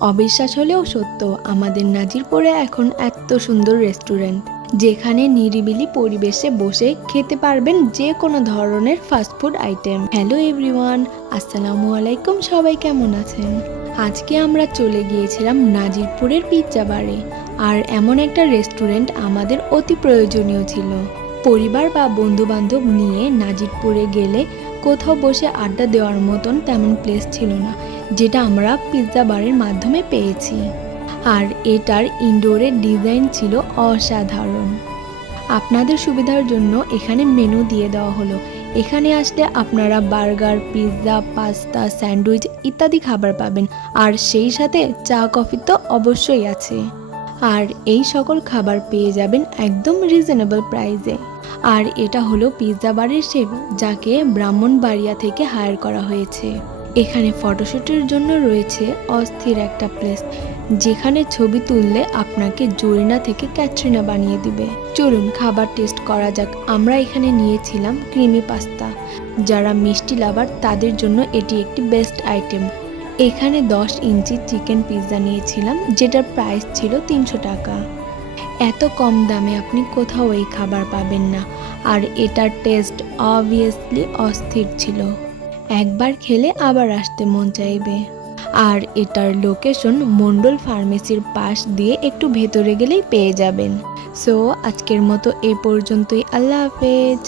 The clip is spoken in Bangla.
অবিশ্বাস হলেও সত্য, আমাদের নাজিরপুরে এখন এত সুন্দর রেস্টুরেন্ট, যেখানে নিরিবিলি পরিবেশে বসে খেতে পারবেন যে কোনো ধরনের ফাস্টফুড আইটেম। হ্যালো এভরিওয়ান, আসসালামু আলাইকুম। সবাই কেমন আছেন? আজকে আমরা চলে গিয়েছিলাম নাজিরপুরের পিৎজা বারে, আর এমন একটা রেস্টুরেন্ট আমাদের অতি প্রয়োজনীয় ছিল। পরিবার বা বন্ধু বান্ধব নিয়ে নাজিরপুরে গেলে কোথাও বসে আড্ডা দেওয়ার মতন তেমন প্লেস ছিল না, যেটা আমরা পিৎজা বারের মাধ্যমে পেয়েছি। আর এটার ইনডোরের ডিজাইন ছিল অসাধারণ। আপনাদের সুবিধার জন্য এখানে মেনু দিয়ে দেওয়া হলো। এখানে আসলে আপনারা বার্গার, পিৎজা, পাস্তা, স্যান্ডউইচ ইত্যাদি খাবার পাবেন, আর সেই সাথে চা কফি তো অবশ্যই আছে। আর এই সকল খাবার পেয়ে যাবেন একদম রিজনেবল প্রাইসে। আর এটা হলো পিৎজা বারের শেফ, যাকে ব্রাহ্মণবাড়িয়া থেকে হায়ার করা হয়েছে। এখানে ফটোশ্যুটের জন্য রয়েছে অস্থির একটা প্লেস, যেখানে ছবি তুললে আপনাকে জরিনা থেকে ক্যাটরিনা বানিয়ে দিবে। চলুন খাবার টেস্ট করা যাক। আমরা এখানে নিয়েছিলাম ক্রিমি পাস্তা। যারা মিষ্টি লাভার তাদের জন্য এটি একটি বেস্ট আইটেম। এখানে 10 ইঞ্চি চিকেন পিৎজা নিয়েছিলাম, যেটার প্রাইস ছিল 300 টাকা। এত কম দামে আপনি কোথাও এই খাবার পাবেন না, আর এটার টেস্ট অবভিয়াসলি অস্থির ছিল। একবার খেলে আবার আসতে মন চাইবে। আর এটার লোকেশন মন্ডল ফার্মেসির পাশ দিয়ে একটু ভেতরে গেলেই পেয়ে যাবেন। সো আজকের মতো এই পর্যন্তই। আল্লাহ হাফেজ।